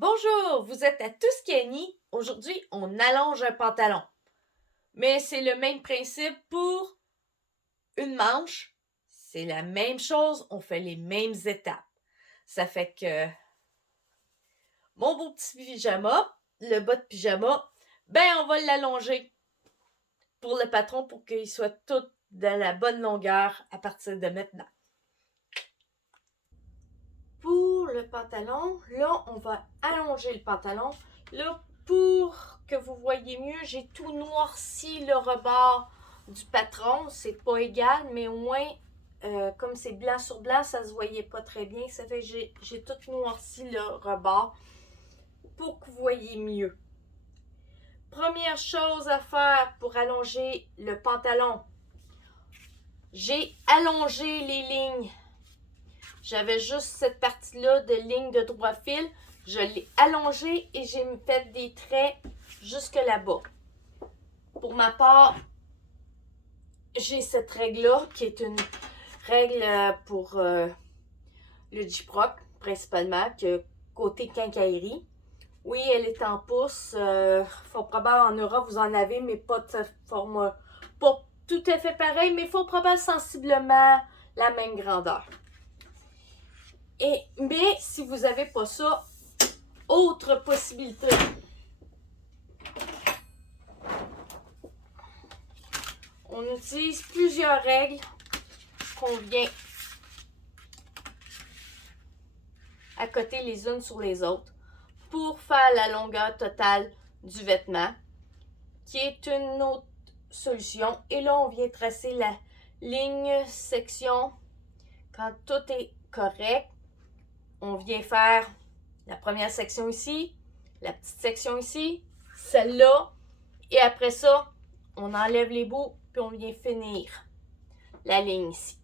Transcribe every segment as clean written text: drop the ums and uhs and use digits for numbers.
Bonjour, vous êtes à Tous Kenny. Aujourd'hui, on allonge un pantalon. Mais c'est le même principe pour une manche. C'est la même chose, on fait les mêmes étapes. Ça fait que mon beau petit pyjama, le bas de pyjama, on va l'allonger pour le patron pour qu'il soit tout dans la bonne longueur à partir de maintenant. Pour le pantalon, là, on va allonger le pantalon. Là, pour que vous voyez mieux, j'ai tout noirci le rebord du patron. C'est pas égal, mais au moins, comme c'est blanc sur blanc, ça se voyait pas très bien. Ça fait que j'ai tout noirci le rebord pour que vous voyez mieux. Première chose à faire pour allonger le pantalon, j'ai allongé les lignes. J'avais juste cette partie-là de ligne de droit fil. Je l'ai allongée et j'ai fait des traits jusque là-bas. Pour ma part, j'ai cette règle-là qui est une règle pour le Gyproc principalement, que côté quincaillerie. Oui, elle est en pouces. Fort probable en Europe, vous en avez, mais pas de format. Pas tout à fait pareil, mais fort probable sensiblement la même grandeur. Mais si vous n'avez pas ça, autre possibilité. On utilise plusieurs règles qu'on vient accoter les unes sur les autres pour faire la longueur totale du vêtement, qui est une autre solution. Et là, on vient tracer la ligne section. Quand tout est correct, on vient faire la première section ici, la petite section ici, celle-là, et après ça, on enlève les bouts, puis on vient finir la ligne ici.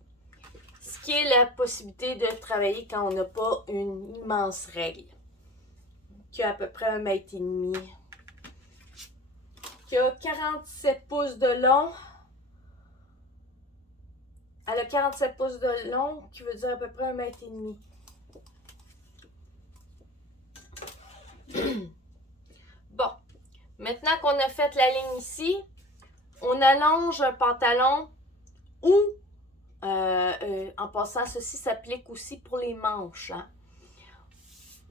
Ce qui est la possibilité de travailler quand on n'a pas une immense règle, qui a à peu près 1,5 m, qui a 47 pouces de long. Elle a 47 pouces de long, qui veut dire à peu près 1,5 m. Bon, maintenant qu'on a fait la ligne ici, on allonge un pantalon ou, en passant, ceci s'applique aussi pour les manches. Hein.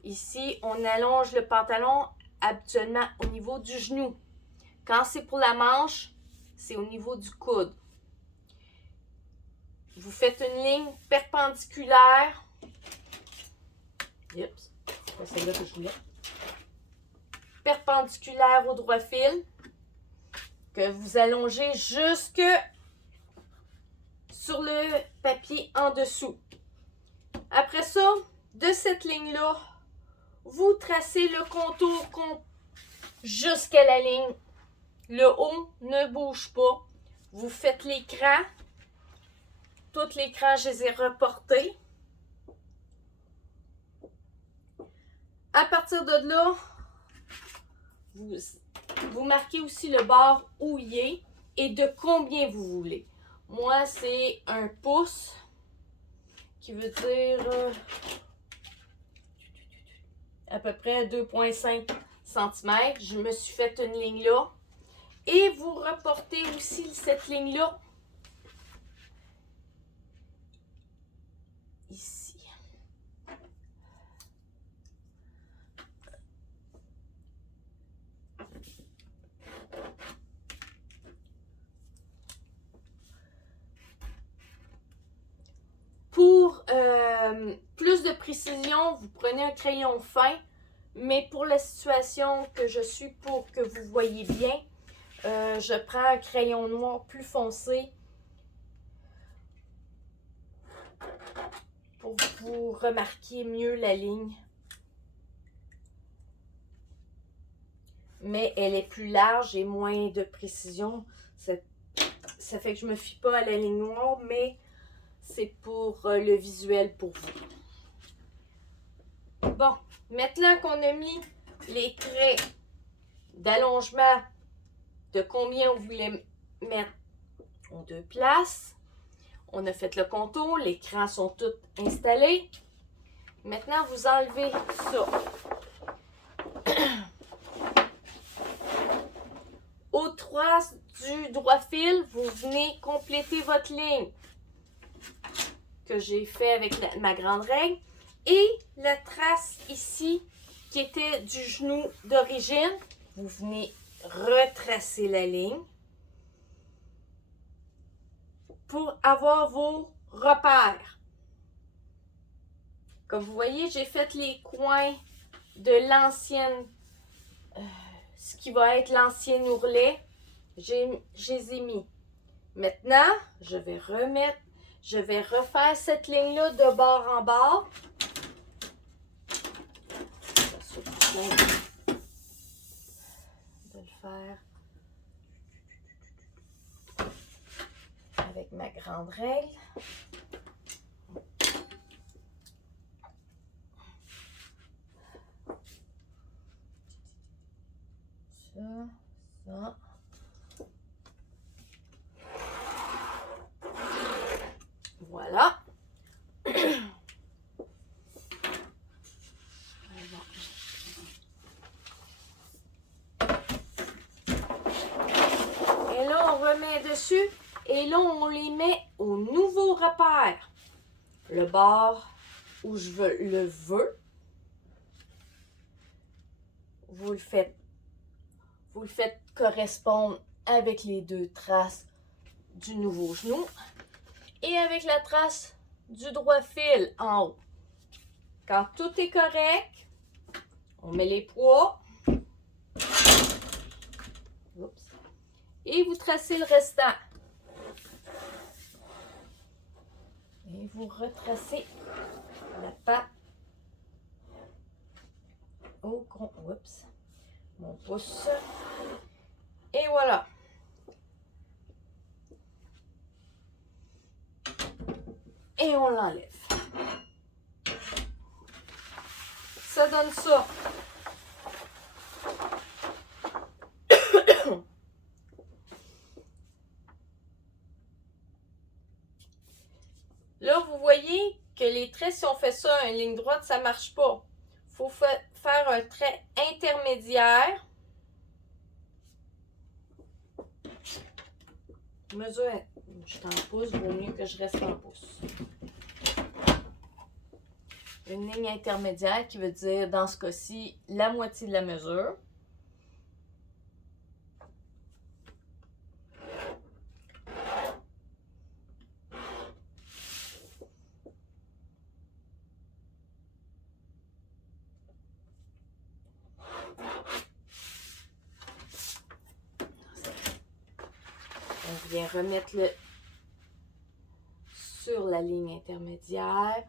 Ici, on allonge le pantalon habituellement au niveau du genou. Quand c'est pour la manche, c'est au niveau du coude. Vous faites une ligne perpendiculaire. Oups, c'est pas celle-là que je voulais. Perpendiculaire au droit fil, que vous allongez jusque sur le papier en dessous. Après ça, de cette ligne-là, vous tracez le contour jusqu'à la ligne. Le haut ne bouge pas. Vous faites l'écran. Tout l'écran, je les ai reportés. À partir de là, vous marquez aussi le bord où il est et de combien vous voulez. Moi, c'est 1 pouce, qui veut dire à peu près 2,5 cm. Je me suis fait une ligne là. Et vous reportez aussi cette ligne-là ici. Pour plus de précision, vous prenez un crayon fin, mais pour la situation que je suis, pour que vous voyez bien, je prends un crayon noir plus foncé pour que vous remarquiez mieux la ligne. Mais elle est plus large et moins de précision. Ça fait que je ne me fie pas à la ligne noire, mais c'est pour le visuel pour vous. Bon, maintenant qu'on a mis les traits d'allongement de combien on voulait mettre en 2 places, on a fait le contour, les crans sont tous installés. Maintenant, vous enlevez ça. trace du droit fil, vous venez compléter votre ligne que j'ai fait avec ma grande règle. Et la trace ici, qui était du genou d'origine, vous venez retracer la ligne pour avoir vos repères. Comme vous voyez, j'ai fait les coins de l'ancienne, ce qui va être l'ancien ourlet. Je les ai mis. Maintenant, je vais refaire cette ligne-là de bord en bord. Ça va être simple de le faire avec ma grande règle. Ça. Voilà. Et là, on remet dessus. Et là, on les met au nouveau repère. Le bord où je le veux. Vous le faites correspondre avec les deux traces du nouveau genou et avec la trace du droit fil en haut. Quand tout est correct, on met les poids. Oups. Et vous tracez le restant. Et vous retracez la patte au gros. Oups. Mon pouce. Et voilà. Et on l'enlève. Ça donne ça. Là, vous voyez que les traits, si on fait ça en ligne droite, ça ne marche pas. Il faut faire un trait intermédiaire. Mesure, je suis en pouce, vaut mieux que je reste en pouce. Une ligne intermédiaire qui veut dire, dans ce cas-ci, la moitié de la mesure. On vient remettre le sur la ligne intermédiaire.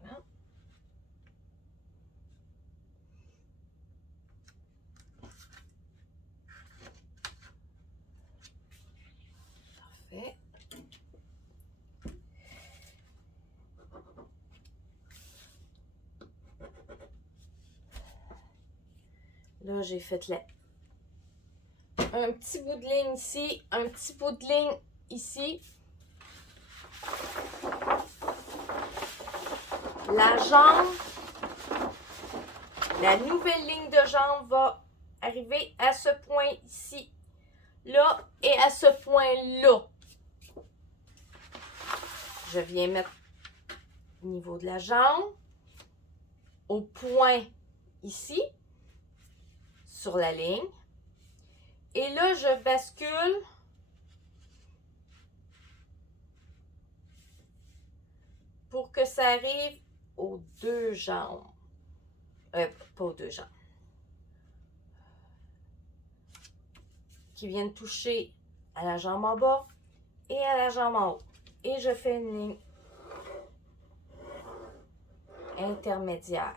Voilà. Parfait. Là, j'ai fait un petit bout de ligne ici, un petit bout de ligne ici. La jambe, la nouvelle ligne de jambe va arriver à ce point ici, là et à ce point-là. Je viens mettre au niveau de la jambe, au point ici, sur la ligne. Et là, je bascule pour que ça arrive aux deux jambes. Pas aux deux jambes. Qui viennent toucher à la jambe en bas et à la jambe en haut. Et je fais une ligne intermédiaire.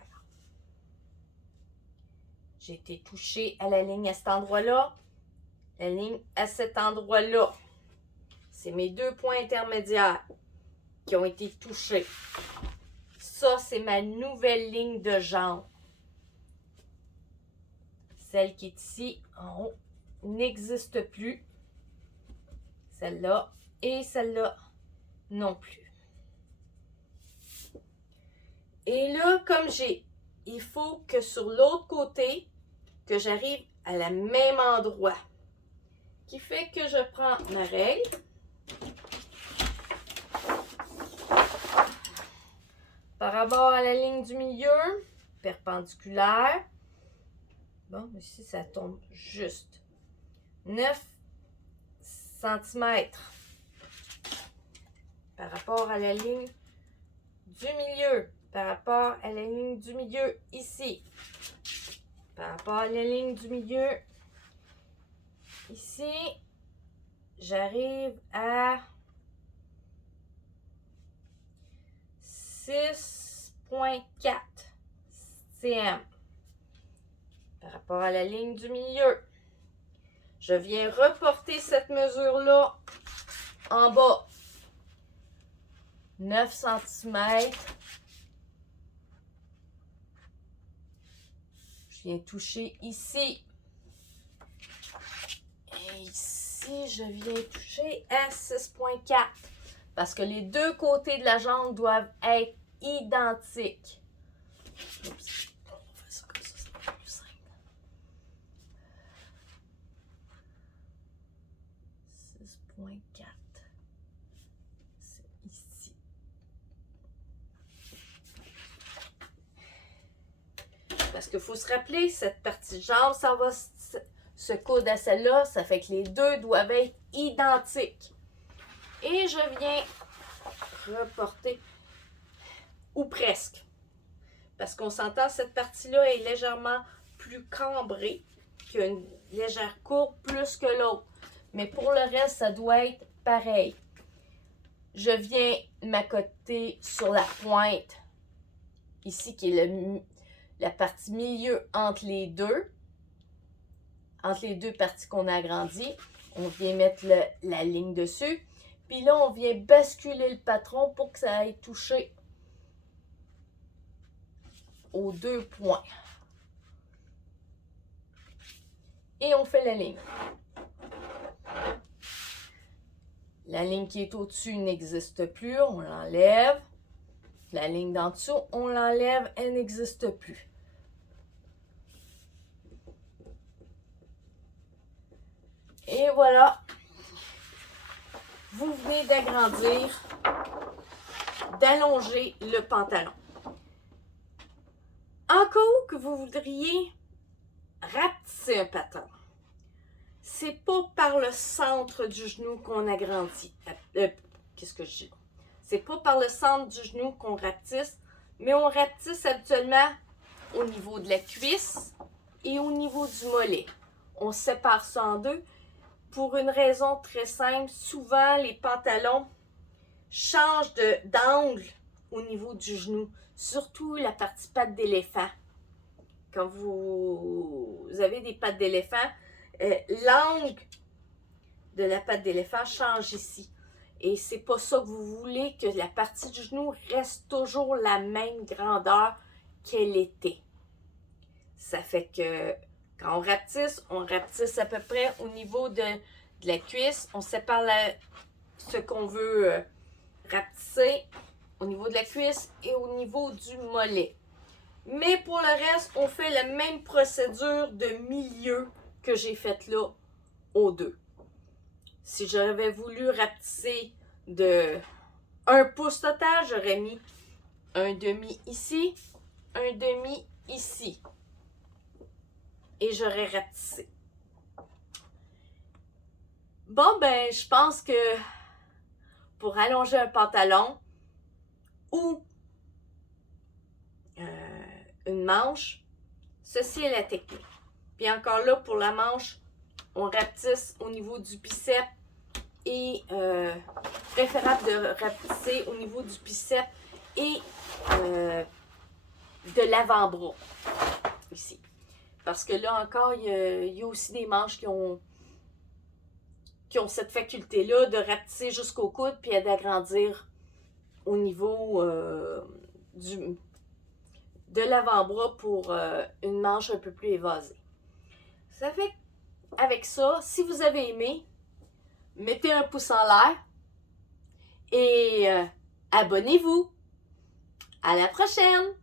J'ai été touchée à la ligne à cet endroit-là, la ligne à cet endroit-là. C'est mes deux points intermédiaires qui ont été touchés. Ça, c'est ma nouvelle ligne de jambe. Celle qui est ici en haut n'existe plus. Celle-là et celle-là non plus. Et là, comme j'ai il faut que sur l'autre côté, que j'arrive à la même endroit. Qui fait que je prends ma règle. Par rapport à la ligne du milieu, perpendiculaire. Bon, ici, ça tombe juste. 9 cm. Par rapport à la ligne du milieu. Par rapport à la ligne du milieu ici. Par rapport à la ligne du milieu ici, j'arrive à 6,4 cm. Par rapport à la ligne du milieu, je viens reporter cette mesure-là en bas. 9 cm. Je viens toucher ici. Et ici, je viens toucher à 6,4. Parce que les deux côtés de la jambe doivent être identiques. Oups. On va faire ça comme ça va être plus simple. 6,4. C'est ici. Parce qu'il faut se rappeler, cette partie de jambe, ça va se coude à celle-là. Ça fait que les deux doivent être identiques. Et je viens reporter, ou presque. Parce qu'on s'entend, cette partie-là est légèrement plus cambrée, qui a une légère courbe plus que l'autre. Mais pour le reste, ça doit être pareil. Je viens m'accoter sur la pointe, ici qui est la partie milieu entre les deux parties qu'on a agrandies. On vient mettre la ligne dessus. Puis là, on vient basculer le patron pour que ça aille toucher aux deux points. Et on fait la ligne. La ligne qui est au-dessus n'existe plus, on l'enlève. La ligne d'en dessous, on l'enlève, elle n'existe plus. Et voilà. Vous venez d'agrandir, d'allonger le pantalon. En cas où que vous voudriez rapetisser un pantalon, c'est pas par le centre du genou qu'on agrandit. Qu'est-ce que je dis? C'est pas par le centre du genou qu'on rapetisse, mais on rapetisse habituellement au niveau de la cuisse et au niveau du mollet. On sépare ça en deux. Pour une raison très simple, souvent les pantalons changent d'angle au niveau du genou, surtout la partie patte d'éléphant. Quand vous avez des pattes d'éléphant, l'angle de la patte d'éléphant change ici. Et c'est pas ça que vous voulez, que la partie du genou reste toujours la même grandeur qu'elle était. Ça fait que quand on rapetisse à peu près au niveau de la cuisse. On sépare ce qu'on veut rapetisser au niveau de la cuisse et au niveau du mollet. Mais pour le reste, on fait la même procédure de milieu que j'ai faite là aux deux. Si j'avais voulu rapetisser de 1 pouce total, j'aurais mis un demi ici, un demi ici. Et j'aurais rapetissé. Bon, ben, je pense que pour allonger un pantalon ou une manche, ceci est la technique. Puis encore là, pour la manche, on rapetisse au niveau du biceps et préférable de rapetisser au niveau du biceps et de l'avant-bras ici. Parce que là encore, il y a aussi des manches qui ont cette faculté-là de rapetisser jusqu'au coude puis d'agrandir au niveau de l'avant-bras pour une manche un peu plus évasée. Ça fait avec ça, si vous avez aimé, mettez un pouce en l'air et abonnez-vous. À la prochaine!